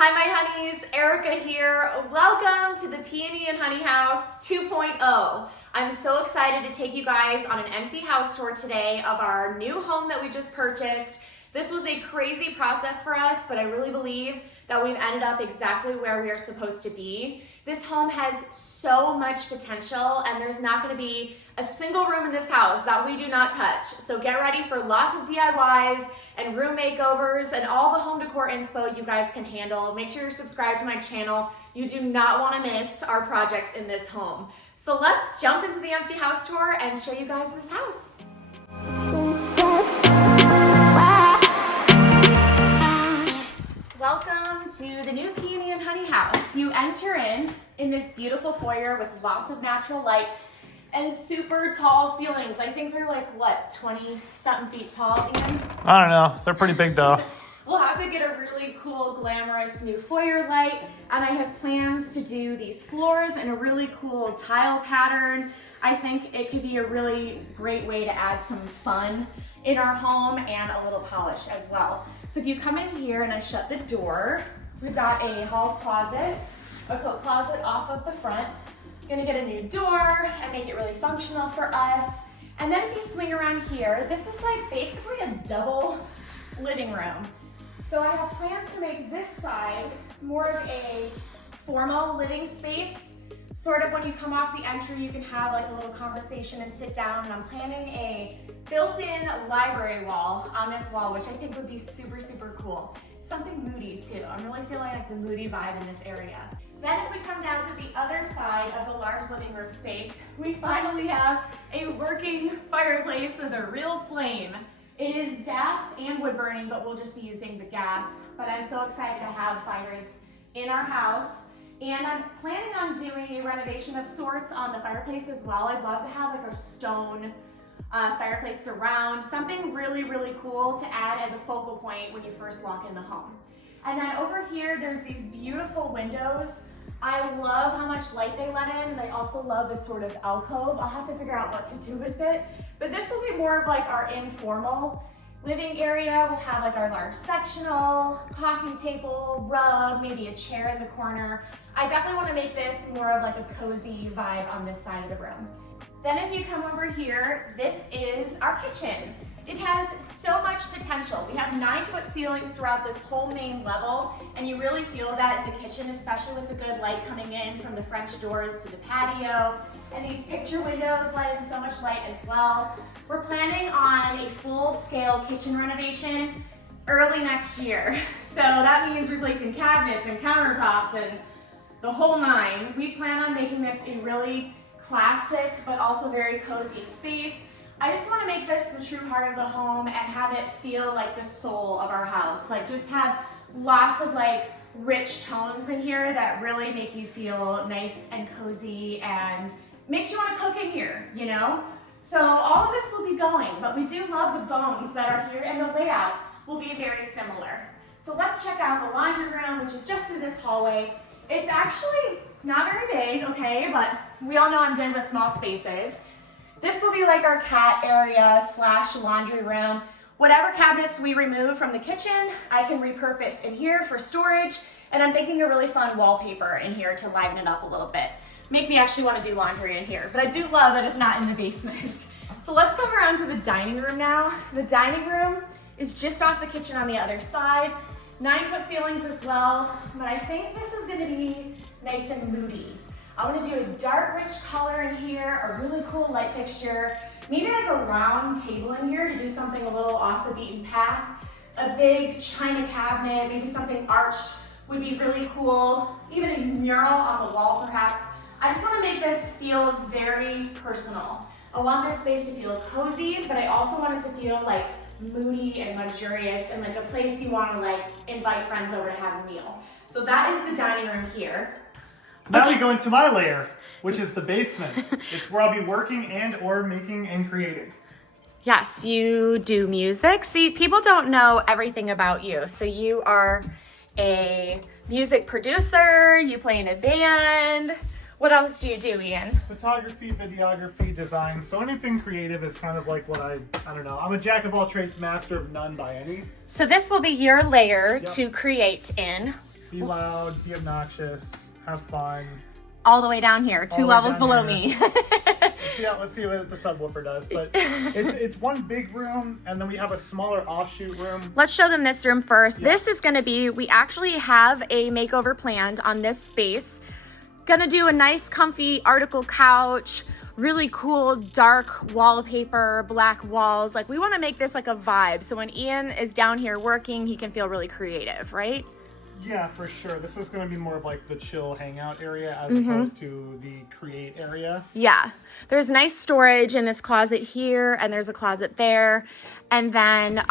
Hi my honeys, Erica here. Welcome to the Peony and Honey House 2.0. I'm so excited to take you guys on an empty house tour today of our new home that we just purchased. This was a crazy process for us, but I really believe that we've ended up exactly where we are supposed to be. This home has so much potential and there's not going to be a single room in this house that we do not touch. So get ready for lots of DIYs and room makeovers and all the home decor inspo you guys can handle. Make sure you're subscribed to my channel. You do not want to miss our projects in this home. So let's jump into the empty house tour and show you guys this house. Welcome to the new Peony and Honey House. You enter in this beautiful foyer with lots of natural light and super tall ceilings. I think they're like, what, 20-something feet tall, Ian? I don't know. They're pretty big though. We'll have to get a really cool, glamorous new foyer light. And I have plans to do these floors in a really cool tile pattern. I think it could be a really great way to add some fun in our home and a little polish as well. So if you come in here and I shut the door, we've got a hall closet, a coat closet off of the front. Gonna get a new door and make it really functional for us. And then if you swing around here, this is like basically a double living room. So I have plans to make this side more of a formal living space. Sort of when you come off the entry, you can have like a little conversation and sit down. And I'm planning a built-in library wall on this wall, which I think would be super, super cool. Something moody too. I'm really feeling like the moody vibe in this area. Then if we come down to the other side of the large living room space, we finally have a working fireplace with a real flame. It is gas and wood burning, but we'll just be using the gas. But I'm so excited to have fires in our house. And I'm planning on doing a renovation of sorts on the fireplace as well. I'd love to have like a stone fireplace surround, something really, really cool to add as a focal point when you first walk in the home. And then over here, there's these beautiful windows. I love how much light they let in, and I also love this sort of alcove. I'll have to figure out what to do with it. But this will be more of like our informal living area. We'll have like our large sectional, coffee table, rug, maybe a chair in the corner. I definitely want to make this more of like a cozy vibe on this side of the room. Then if you come over here, this is our kitchen. It has so much potential. We have 9-foot ceilings throughout this whole main level, and you really feel that in the kitchen, especially with the good light coming in from the French doors to the patio. And these picture windows let in so much light as well. We're planning on a full-scale kitchen renovation early next year. So that means replacing cabinets and countertops and the whole nine. We plan on making this a really classic, but also very cozy space. I just want to make this the true heart of the home and have it feel like the soul of our house. Like just have lots of like rich tones in here that really make you feel nice and cozy and makes you want to cook in here, you know? So all of this will be going, but we do love the bones that are here and the layout will be very similar. So let's check out the laundry room, which is just through this hallway. It's actually not very big, okay, but we all know I'm good with small spaces. This will be like our cat area slash laundry room. Whatever cabinets we remove from the kitchen, I can repurpose in here for storage. And I'm thinking a really fun wallpaper in here to liven it up a little bit. Make me actually want to do laundry in here. But I do love that it's not in the basement. So let's come around to the dining room now. The dining room is just off the kitchen on the other side. 9-foot ceilings as well. But I think this is going to be nice and moody. I want to do a dark rich color in here, a really cool light fixture, maybe like a round table in here to do something a little off the beaten path. A big china cabinet, maybe something arched would be really cool. Even a mural on the wall perhaps. I just want to make this feel very personal. I want this space to feel cozy, but I also want it to feel like moody and luxurious and like a place you want to like invite friends over to have a meal. So that is the dining room here. Now we go into my layer, which is the basement. It's where I'll be working and or making and creating. Yes, you do music. See, people don't know everything about you. So you are a music producer, you play in a band. What else do you do, Ian? Photography, videography, design. So anything creative is kind of like what I don't know. I'm a jack of all trades, master of none by any. So this will be your layer to create in. Be loud, be obnoxious, have fun. All the way down here, two levels below me. Let's see what the subwoofer does. But it's one big room, and then we have a smaller offshoot room. Let's show them this room first. Yeah. This is gonna be, we actually have a makeover planned on this space. Gonna do a nice comfy article couch, really cool dark wallpaper, black walls. Like, we wanna make this like a vibe. So when Ian is down here working, he can feel really creative, right? Yeah, for sure. This is going to be more of like the chill hangout area as opposed to the create area. Yeah. There's nice storage in this closet here, and there's a closet there. And then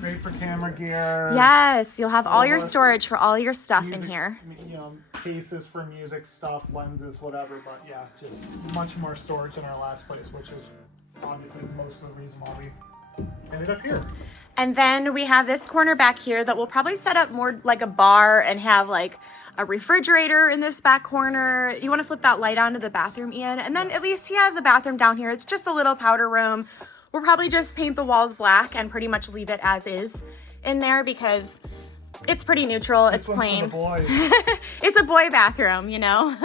great for camera gear. Yes, you'll have all your storage for all your stuff in here. You know, cases for music stuff, lenses, whatever. But yeah, just much more storage in our last place, which is obviously most of the reason why we ended up here. And then we have this corner back here that we'll probably set up more like a bar and have like a refrigerator in this back corner. You want to flip that light onto the bathroom, Ian? And then at least he has a bathroom down here. It's just a little powder room. We'll probably just paint the walls black and pretty much leave it as is in there because it's pretty neutral. It's plain. For the boys. It's a boy bathroom, you know?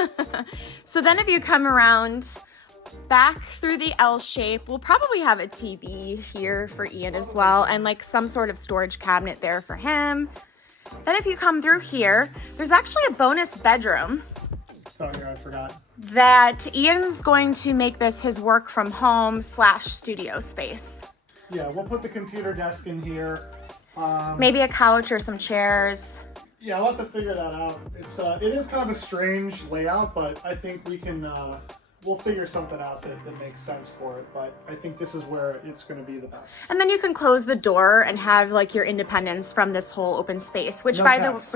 So then if you come around back through the L shape, we'll probably have a TV here for Ian as well, and like some sort of storage cabinet there for him. Then if you come through here, there's actually a bonus bedroom. Sorry, I forgot. That Ian's going to make this his work from home / studio space. Yeah, we'll put the computer desk in here. Maybe a couch or some chairs. Yeah, I'll have to figure that out. It is kind of a strange layout, but I think we can we'll figure something out that makes sense for it, but I think this is where it's going to be the best. And then you can close the door and have like your independence from this whole open space, which let's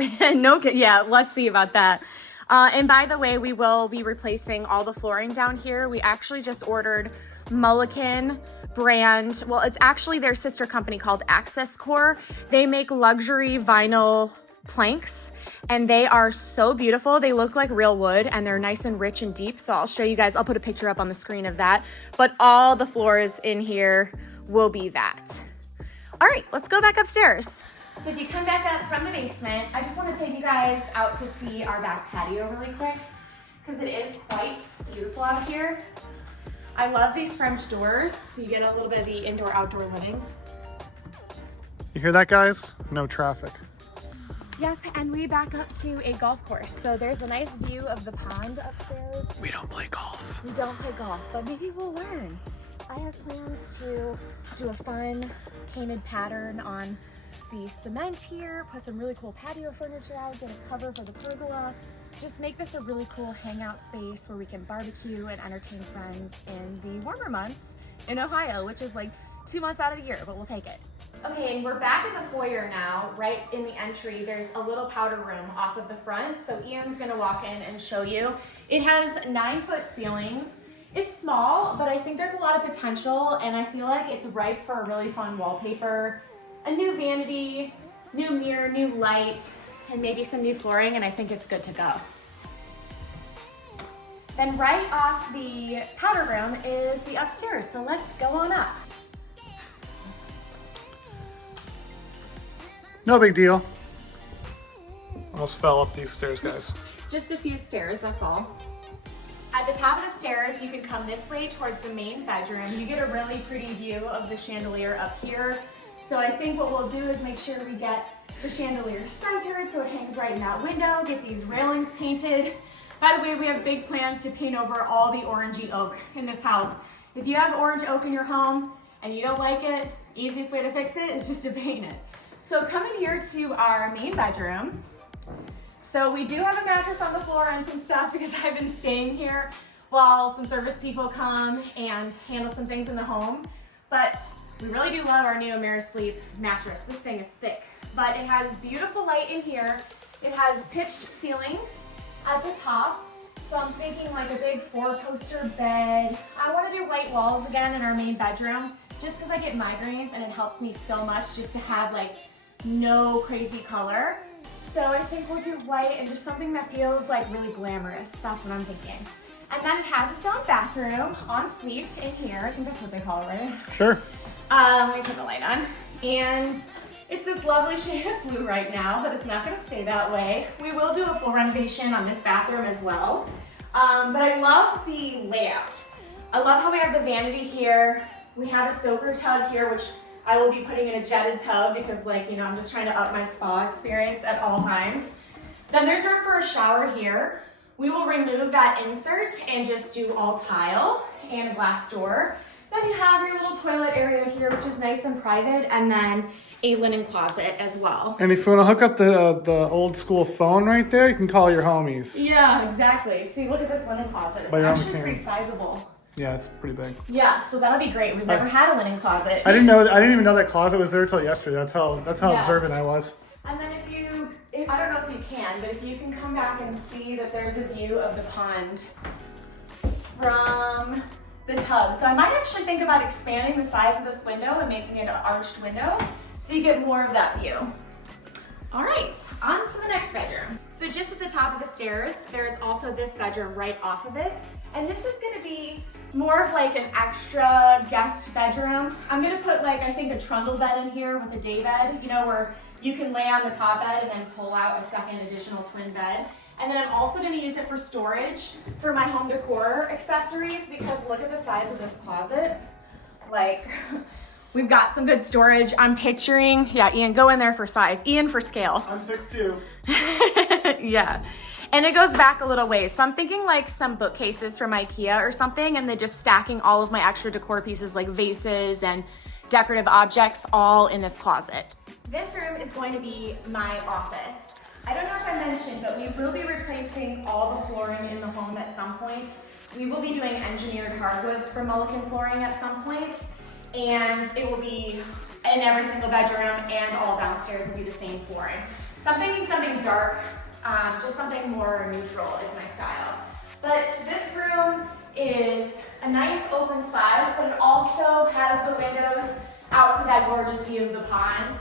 see about that. And by the way, we will be replacing all the flooring down here. We actually just ordered Mullican brand. Well, it's actually their sister company called Access Core. They make luxury vinyl planks and they are so beautiful. They look like real wood and they're nice and rich and deep. So I'll show you guys, I'll put a picture up on the screen of that, but all the floors in here will be that. All right, let's go back upstairs. So if you come back up from the basement, I just want to take you guys out to see our back patio really quick because it is quite beautiful out here. I love these French doors. So you get a little bit of the indoor-outdoor living. You hear that, guys? No traffic. Yep, and we back up to a golf course. So there's a nice view of the pond upstairs. We don't play golf. We don't play golf, but maybe we'll learn. I have plans to do a fun painted pattern on the cement here, put some really cool patio furniture out, get a cover for the pergola, just make this a really cool hangout space where we can barbecue and entertain friends in the warmer months in Ohio, which is like 2 months out of the year, but we'll take it. Okay, and we're back in the foyer now. Right in the entry, there's a little powder room off of the front. So Ian's gonna walk in and show you. It has 9-foot ceilings. It's small, but I think there's a lot of potential and I feel like it's ripe for a really fun wallpaper, a new vanity, new mirror, new light, and maybe some new flooring, and I think it's good to go. Then right off the powder room is the upstairs, so let's go on up. No big deal. Almost fell up these stairs, guys. Just a few stairs, that's all. At the top of the stairs, you can come this way towards the main bedroom. You get a really pretty view of the chandelier up here. So I think what we'll do is make sure we get the chandelier centered so it hangs right in that window, get these railings painted. By the way, we have big plans to paint over all the orangey oak in this house. If you have orange oak in your home and you don't like it, easiest way to fix it is just to paint it. So coming here to our main bedroom. So we do have a mattress on the floor and some stuff because I've been staying here while some service people come and handle some things in the home. But we really do love our new AmeriSleep mattress. This thing is thick, but it has beautiful light in here. It has pitched ceilings at the top. So I'm thinking like a big 4-poster bed. I want to do white walls again in our main bedroom just because I get migraines and it helps me so much just to have like no crazy color. So I think we'll do white and just something that feels like really glamorous. That's what I'm thinking. And then it has its own bathroom, ensuite in here. I think that's what they call it, right? Sure. Let me turn the light on. And It's this lovely shade of blue right now, but it's not gonna stay that way. We will do a full renovation on this bathroom as well. But I love the layout. I love how we have the vanity here. We have a soaker tub here, which I will be putting in a jetted tub because, like, you know, I'm just trying to up my spa experience at all times. Then there's room for a shower here. We will remove that insert and just do all tile and a glass door. Then you have your little toilet area here, which is nice and private, and then a linen closet as well. And if you want to hook up the old school phone right there, you can call your homies. Yeah, exactly. See, look at this linen closet. It's actually pretty sizable. Yeah, it's pretty big. Yeah, so that'll be great. We've never had a linen closet. I didn't even know that closet was there till yesterday. That's how observant I was. And then I don't know if you can, but if you can come back and see that there's a view of the pond from the tub. So I might actually think about expanding the size of this window and making it an arched window so you get more of that view. All right, on to the next bedroom. So just at the top of the stairs, there's also this bedroom right off of it. And this is gonna be more of like an extra guest bedroom. I'm gonna put like, I think a trundle bed in here with a day bed, you know, where you can lay on the top bed and then pull out a second additional twin bed. And then I'm also gonna use it for storage for my home decor accessories because look at the size of this closet. Like, we've got some good storage. I'm picturing, yeah, Ian, go in there for size. Ian for scale. I'm 6'2". Yeah. And it goes back a little ways. So I'm thinking like some bookcases from IKEA or something, and then just stacking all of my extra decor pieces like vases and decorative objects all in this closet. This room is going to be my office. I don't know if I mentioned, but we will be replacing all the flooring in the home at some point. We will be doing engineered hardwoods for Mullican flooring at some point, and it will be in every single bedroom and all downstairs will be the same flooring. So I'm thinking something dark, just something more neutral is my style. But this room is a nice open size, but it also has the windows out to that gorgeous view of the pond.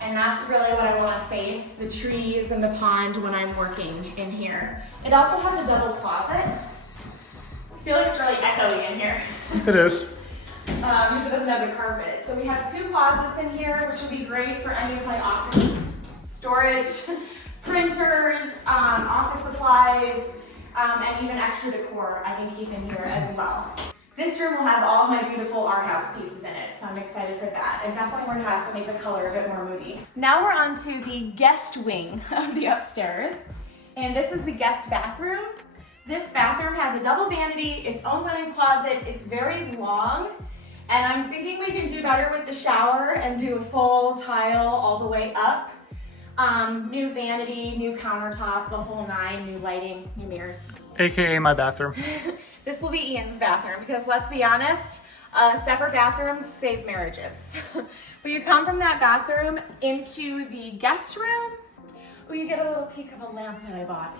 And that's really what I want to face, the trees and the pond when I'm working in here. It also has a double closet. I feel like it's really echoey in here. It is. Because it doesn't have the carpet. So we have 2 closets in here, which would be great for any of my office storage, printers, office supplies, and even extra decor I can keep in here as well. This room will have all my beautiful art house pieces in it, so I'm excited for that. And definitely we're gonna have to make the color a bit more moody. Now we're on to the guest wing of the upstairs. And this is the guest bathroom. This bathroom has a double vanity, its own linen closet, it's very long. And I'm thinking we can do better with the shower and do a full tile all the way up. New vanity, new countertop, the whole 9, new lighting, new mirrors. AKA my bathroom. This will be Ian's bathroom because let's be honest, separate bathrooms save marriages. But you come from that bathroom into the guest room, you get a little peek of a lamp that I bought.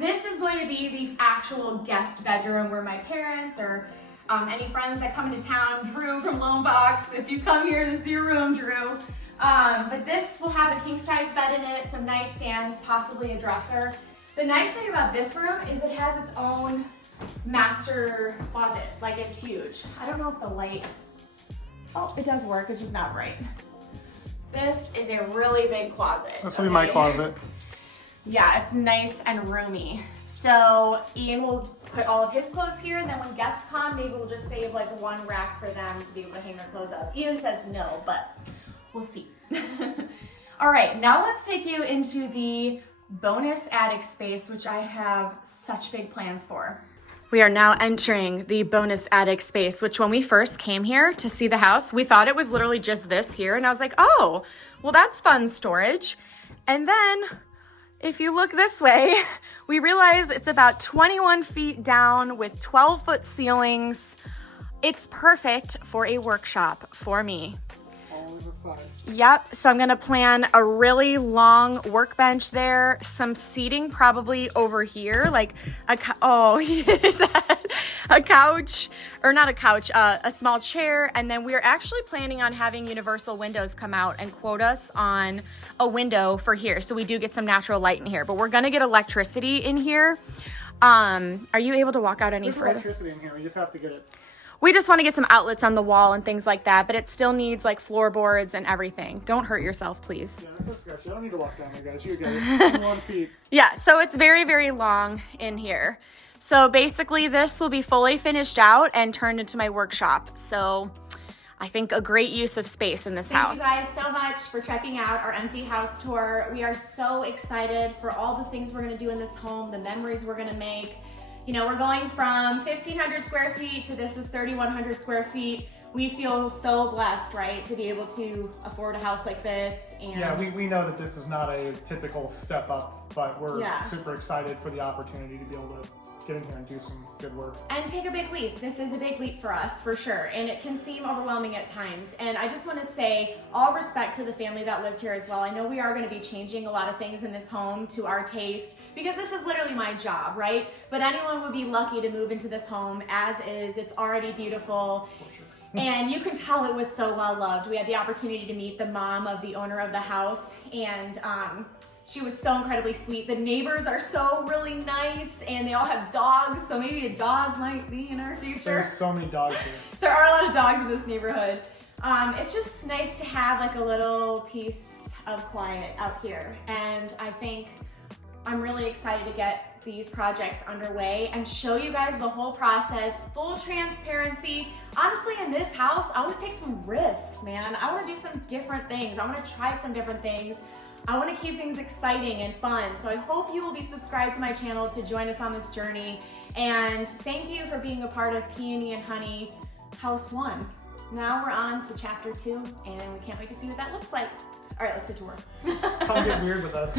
This is going to be the actual guest bedroom where my parents or any friends that come into town, Drew from Lone Box, if you come here, this is your room, Drew. But this will have a king size bed in it, some nightstands, possibly a dresser. The nice thing about this room is it has its own master closet, like it's huge. I don't know if the light, oh, it does work, it's just not bright. This is a really big closet. This will be my closet. Yeah, it's nice and roomy. So Ian will put all of his clothes here, and then when guests come, maybe we'll just save like 1 rack for them to be able to hang their clothes up. Ian says no, but we'll see. All right, now let's take you into the bonus attic space, which I have such big plans for. We are now entering the bonus attic space, which when we first came here to see the house, we thought it was literally just this here. And I was like, oh, well, that's fun storage. And then if you look this way, we realize it's about 21 feet down with 12-foot ceilings. It's perfect for a workshop for me. Always a sign. Yep, so I'm gonna plan a really long workbench there, some seating probably over here, like a couch, or not a couch, a small chair, and then we're actually planning on having Universal Windows come out and quote us on a window for here, so we do get some natural light in here, but we're gonna get electricity in here. Are you able to walk out any There's further? electricity in here, we just have to get it. we just want to get some outlets on the wall and things like that, but it still needs like floorboards and everything. Don't hurt yourself, please. Yeah, that's so sketchy. I don't need to walk down there, guys. You get it. 21 feet. Yeah, so it's very, very long in here. So basically this will be fully finished out and turned into my workshop. So I think a great use of space in this house. Thank you guys so much for checking out our empty house tour. We are so excited for all the things we're gonna do in this home, the memories we're gonna make. You know, we're going from 1,500 square feet to this is 3,100 square feet. We feel so blessed, right, to be able to afford a house like this. And yeah, we know that this is not a typical step up, but we're super excited for the opportunity to be able to get in here and do some good work. And take a big leap. This is a big leap for us, for sure. And it can seem overwhelming at times. And I just want to say all respect to the family that lived here as well. I know we are going to be changing a lot of things in this home to our taste because this is literally my job, right? But anyone would be lucky to move into this home as is. It's already beautiful. For sure. And you can tell it was so well loved. We had the opportunity to meet the mom of the owner of the house, and she was so incredibly sweet. The neighbors are so really nice, and they all have dogs, so maybe a dog might be in our future. There's so many dogs here. There are a lot of dogs in this neighborhood. It's just nice to have like a little piece of quiet out here, and I think I'm really excited to get these projects underway and show you guys the whole process, full transparency. Honestly, in this house, I want to take some risks, man. I want to do some different things. I want to try some different things. I want to keep things exciting and fun. So I hope you will be subscribed to my channel to join us on this journey. And thank you for being a part of Peony and Honey House 1. Now we're on to chapter 2, and we can't wait to see what that looks like. All right, let's get to work. Come get weird with us.